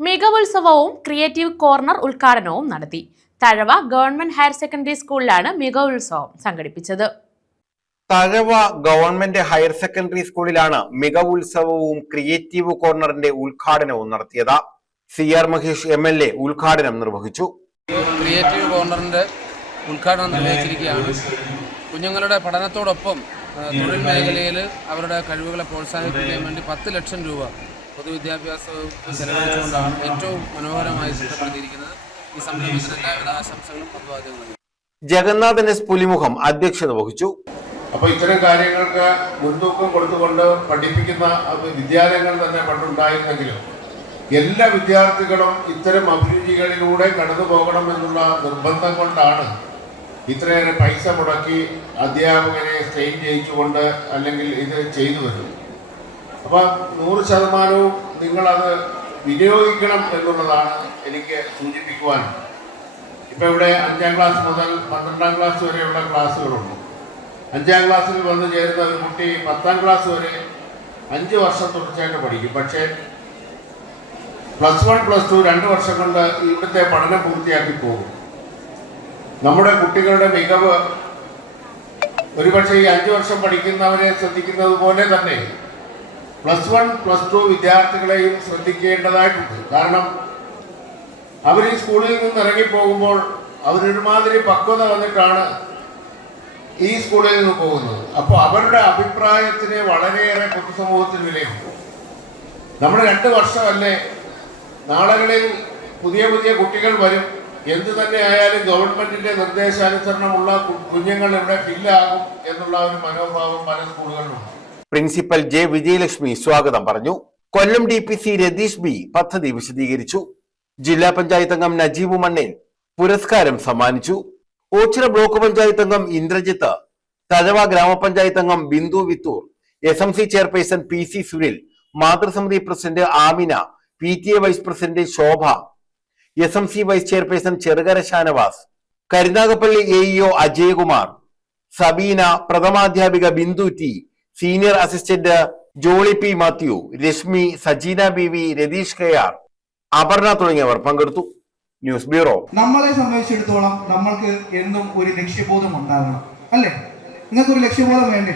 മികവുത്സവവും creative corner ഉദ്ഘാടനവും നടത്തി. Thazhava government higher secondary സ്കൂളിലാണ് മികവുത്സവം സംഘടിപ്പിച്ചത്. തഴവ ഗവൺമെന്റ് ഹയർ സെക്കൻഡറി സ്കൂളിലാണ് മികവുത്സവവും ക്രിയേറ്റീവ് കോർണറിന്റെ ഉദ്ഘാടനവും നടത്തിയത്. CR മഹേഷ് MLA ഉദ്ഘാടനം നിർവഹിച്ചു. ക്രിയേറ്റീവ് കോർണറിന്റെ ഉദ്ഘാടനം നിർവഹിച്ചിരിക്കുകയാണ്. കുഞ്ഞുങ്ങളുടെ പഠനത്തോടൊപ്പം തൊഴിൽ മേഖലയിൽ അവരുടെ കഴിവുകളെ പ്രോത്സാഹിപ്പിക്കാൻ വേണ്ടി 10 ലക്ഷം രൂപ പൊതുവിദ്യാഭ്യാസ വകുപ്പ് ചെലവഴിച്ചുകൊണ്ടാണ് ഏറ്റവും മനോഹരമായി ചിട്ടപ്പെടുത്തിയിരിക്കുന്നത്. ഈ സംരംഭത്തിന് എല്ലാവിധ ആശംസകളും അഭിവാദ്യങ്ങളും. ജഗന്നാഥൻ S. പുലിമുഖം അധ്യക്ഷത വഹിച്ചു. അപ്പോൾ ഇത്തരം കാര്യങ്ങൾക്ക് മുൻതൂക്കം കൊടുത്തുകൊണ്ട് പഠിപ്പിക്കുന്ന വിദ്യാലയങ്ങൾ തന്നെ പണ്ടുണ്ടായിരുന്നെങ്കിലും എല്ലാ വിദ്യാർത്ഥികളും ഇത്തരം അഭിരുചികളിലൂടെ കടന്നു പോകണമെന്നുള്ള നിർബന്ധം കൊണ്ടാണ് ഇത്രയേറെ പൈസ മുടക്കി അധ്യാപകരെ സ്ട്രെയിൻ ചെയ്യിച്ചുകൊണ്ട് അല്ലെങ്കിൽ ഇത് ചെയ്തു വരുന്നത്. അപ്പം 100% നിങ്ങളത് വിനിയോഗിക്കണം എന്നുള്ളതാണ് എനിക്ക് സൂചിപ്പിക്കുവാൻ. ഇപ്പം ഇവിടെ 5ാം ക്ലാസ് മുതൽ 12ാം ക്ലാസ് വരെയുള്ള ക്ലാസ്സുകളുണ്ട്. 5ാം ക്ലാസ്സിൽ വന്ന് ചേരുന്ന ഒരു കുട്ടി 10ാം ക്ലാസ് വരെ 5 വർഷം തുടർച്ചയായിട്ട് പഠിക്കും. പക്ഷേ +1 +2 2 വർഷം കൊണ്ട് ഇവിടുത്തെ പഠനം പൂർത്തിയാക്കി പോകും. നമ്മുടെ കുട്ടികളുടെ മികവ് ഒരുപക്ഷെ ഈ 5 വർഷം പഠിക്കുന്നവരെ ശ്രദ്ധിക്കുന്നത് പോലെ തന്നെ +1 +2 വിദ്യാർത്ഥികളെയും ശ്രദ്ധിക്കേണ്ടതായിട്ടുണ്ട്. കാരണം അവർ ഈ സ്കൂളിൽ നിന്ന് ഇറങ്ങിപ്പോകുമ്പോൾ അവരൊരുമാതിരി പക്വത വന്നിട്ടാണ് ഈ സ്കൂളിൽ നിന്ന് പോകുന്നത്. അപ്പോൾ അവരുടെ അഭിപ്രായത്തിന് വളരെയേറെ പൊതുസമൂഹത്തിൽ വിലയുണ്ട്. നമ്മൾ 2 വർഷമല്ലേ, നാളുകളിൽ പുതിയ പുതിയ കുട്ടികൾ വരും. എന്തു തന്നെ ആയാലും ഗവൺമെന്റിന്റെ നിർദ്ദേശാനുസരണമുള്ള കുഞ്ഞുങ്ങൾ ഇവിടെ ഫില്ലാകും എന്നുള്ള ഒരു മനോഭാവം പല സ്കൂളുകളിലുണ്ട്. Principal J. വിജയലക്ഷ്മി സ്വാഗതം പറഞ്ഞു. കൊല്ലം DPC രതീഷ് B. പദ്ധതി വിശദീകരിച്ചു. ജില്ലാ പഞ്ചായത്ത് അംഗം നജീബ് മണ്ണേൽ പുരസ്കാരം സമ്മാനിച്ചു. ഓച്ചിറ ബ്ലോക്ക് പഞ്ചായത്ത് അംഗം ഇന്ദ്രജിത്ത്, തഴവ ഗ്രാമപഞ്ചായത്ത് അംഗം Bindu Vithoor, SMC chairperson PC Sunil, മാതൃസമിതി president Amina, PTA vice president Shobha, SMC vice chairperson Cherukara Shanavas, Karunagappally AEO Ajayakumar, Sabeena, പ്രഥമാധ്യാപിക Bindu T, senior assistant Jolly P. Mathew, Reshmi, Sajeena BV, Ratheesh KR, Aparna തുടങ്ങിയവർ പങ്കെടുത്തു. News bureau. നമ്മളെ സംബന്ധിച്ചിടത്തോളം നമ്മൾക്ക് എന്നും ഒരു ലക്ഷ്യബോധം ഉണ്ടാകണം, അല്ലേ? നിങ്ങൾക്കൊരു ലക്ഷ്യബോധം വേണ്ടേ?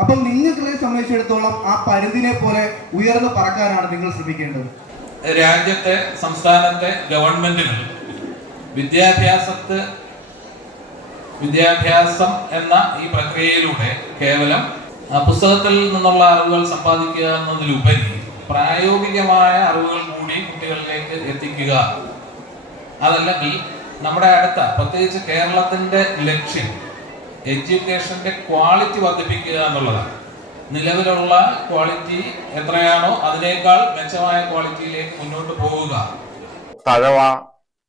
അപ്പം നിങ്ങളെ സംബന്ധിച്ചിടത്തോളം ആ പരുന്തിനെ പോലെ ഉയർന്നു പറക്കാനാണ് നിങ്ങൾ ശ്രമിക്കേണ്ടത്. രാജ്യത്തെ സംസ്ഥാനത്തെ ഗവൺമെന്റുകൾ വിദ്യാഭ്യാസം എന്ന ഈ പ്രക്രിയയിലൂടെ കേവലം പുസ്തകത്തിൽ നിന്നുള്ള അറിവുകൾ സമ്പാദിക്കുക എന്നതിലുപരി പ്രായോഗികമായ അറിവുകൾ കൂടി കുട്ടികളിലേക്ക് എത്തിക്കുക, അതല്ലെങ്കിൽ നമ്മുടെ അടുത്ത പ്രത്യേകിച്ച് കേരളത്തിന്റെ ലക്ഷ്യം എഡ്യൂക്കേഷന്റെ ക്വാളിറ്റി വർദ്ധിപ്പിക്കുക എന്നുള്ളതാണ്. നിലവിലുള്ള ക്വാളിറ്റി എത്രയാണോ അതിനേക്കാൾ മെച്ചമായ ക്വാളിറ്റിയിലേക്ക് മുന്നോട്ട് പോവുക. തഴവ